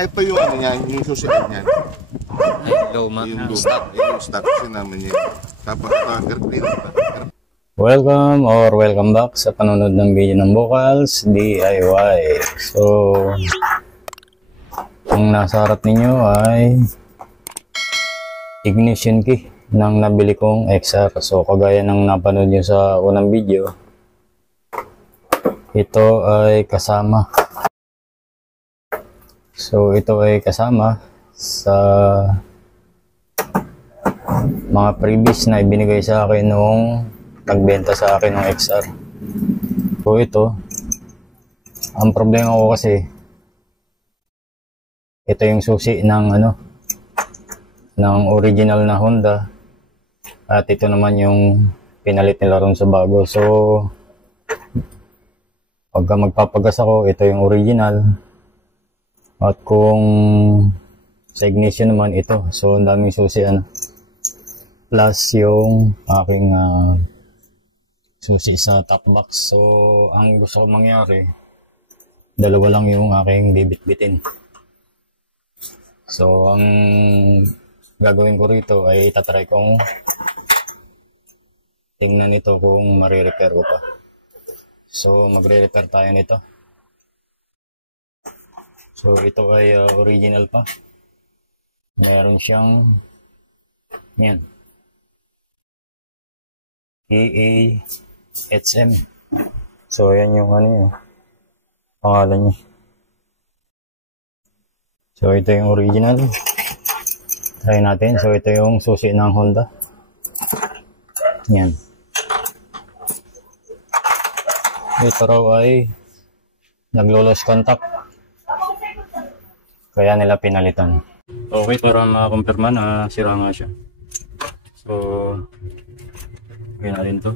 Ay pa yung ano niya, yung susian niyan. Ay, luma. Yung Stop. yung stop siya naman yun. Tapos clean. Welcome back sa panonood ng video ng Vocals DIY. So, ang nasa harap ninyo ay ignition key ng nabili kong XR. So, kagaya ng napanood nyo sa unang video, ito ay kasama. So, ito ay kasama sa mga previous na ibinigay sa akin nung nagbenta sa akin ng XR. So, ito, ang problema ko kasi, ito yung susi ng ng original na Honda, at ito naman yung pinalit nila ron sa bago. So, pagka magpapagas ako, ito yung original. At kung sa ignition naman, ito. So, ang daming susi, plus yung aking susi sa top box. So, ang gusto ko mangyari, dalawa lang yung aking bibit-bitin. So, ang gagawin ko rito ay itatry kong tingnan ito kung marirepair ko pa. So, magre-repair tayo nito. So, ito ay original pa. Meron siyang yan, EAHM. So, yan yung pangalan niya. So, ito yung original. Try natin. So, ito yung susi ng Honda. Yan. Ito raw ay naglo-lost contact. Kaya nila pinalitan. Okay, para makakumpirma na sira nga siya. So, gawin natin to.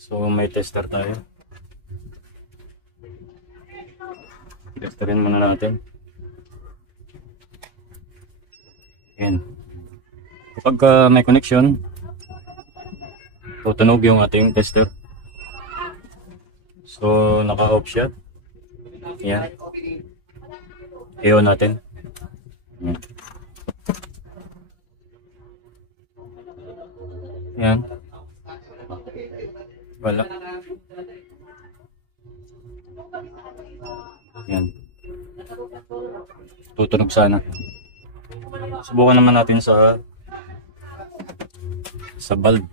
So, may tester tayo. Testerin muna natin. Yan. Kapag may connection, tutunog yung ating tester. So, naka-off siya. Yan. I-on natin. Yan. Yan. Wala. Yan. Tutunog sana. Subukan naman natin sa bulb.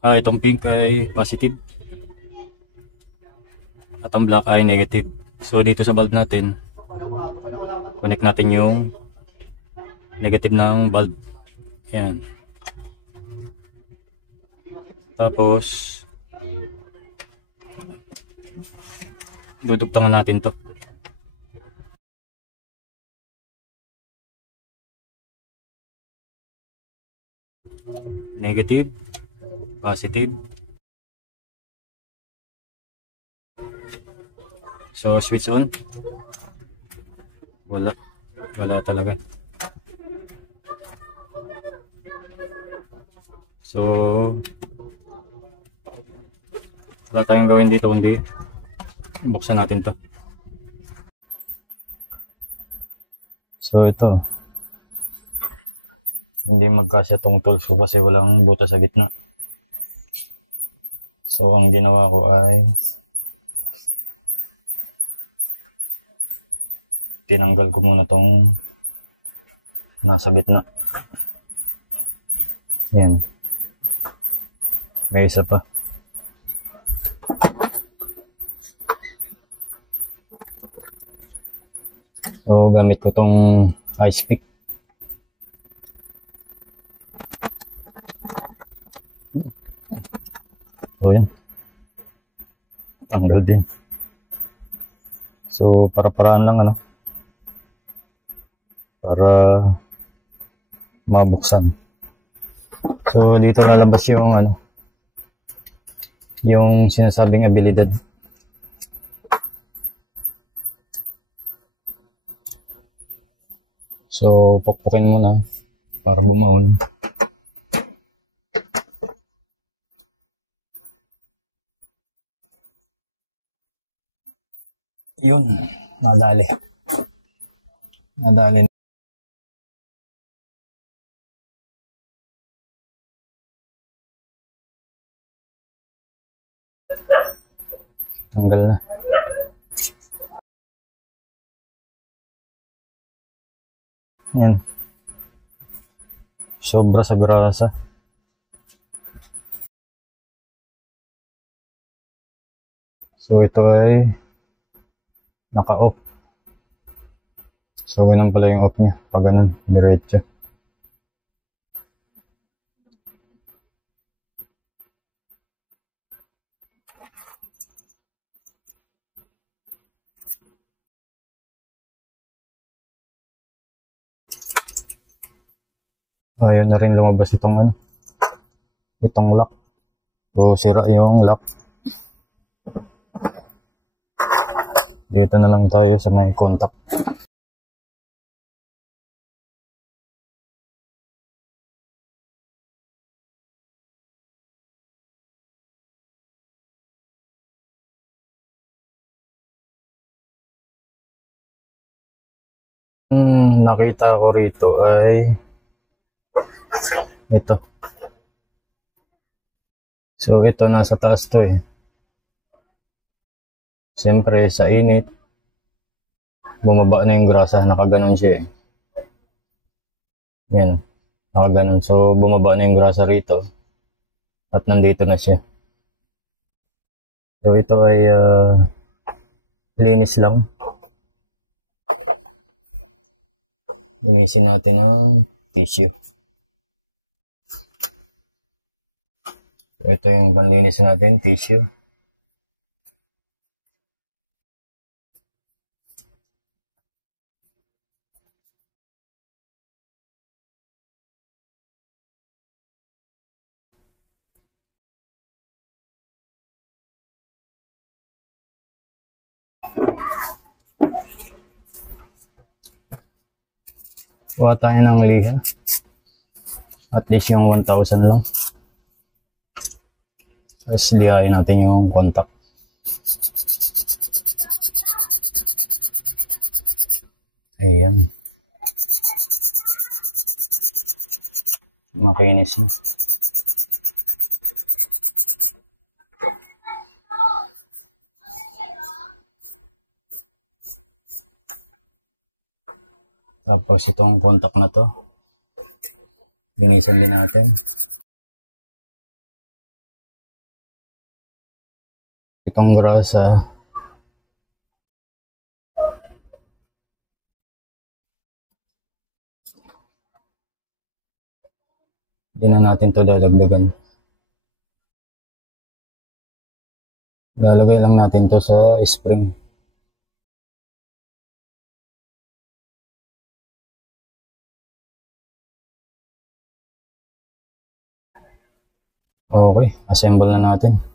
Itong pink ay positive at ang black ay negative. So dito sa bulb natin, connect natin yung negative ng bulb. Yan. Tapos dudugtangan natin to. Negative, positive. So, switch on. Wala talaga. So, wala tayong gawin dito kundi buksan natin to. So, ito. Hindi magkasya tong tools ko kasi walang butas sa gitna. So, ang ginawa ko ay tinanggal ko muna tong nasa gitna. Yan. May isa pa. So, gamit ko tong ice pick. So, yan. Tanggal din. So, para-paraan lang, para mabuksan. So, dito lalabas yung yung sinasabing abilidad. So, pukpukin muna para bumaon. Yun, nadali. Nadali. Tanggal na. Yan. Sobra sa grasa. So ito ay naka-off. So ganun pala yung off niya. Pag ganun, diretso. Ayun na rin lumabas itong ano. Itong lock. So sira yung lock. Dito na lang tayo sa may contact. Nakita ko rito ay ito. So ito nasa taas to eh. Siyempre sa init bumaba na yung grasa, nakaganon siya eh. Yan, nakaganon. So bumaba na yung grasa rito at nandito na siya. So ito ay linis lang. Linisin natin ng tissue. So ito yung panlinis natin, tissue. Kuha tayo ng liha. At least yung 1,000 lang. Tapos lihain natin yung contact. Ayan. Makinis na. Tapos itong contact na to, linisan din natin. Itong grasa, di na natin to dadagdagan. Lalagay lang natin to sa spring. Okay, assemble na natin.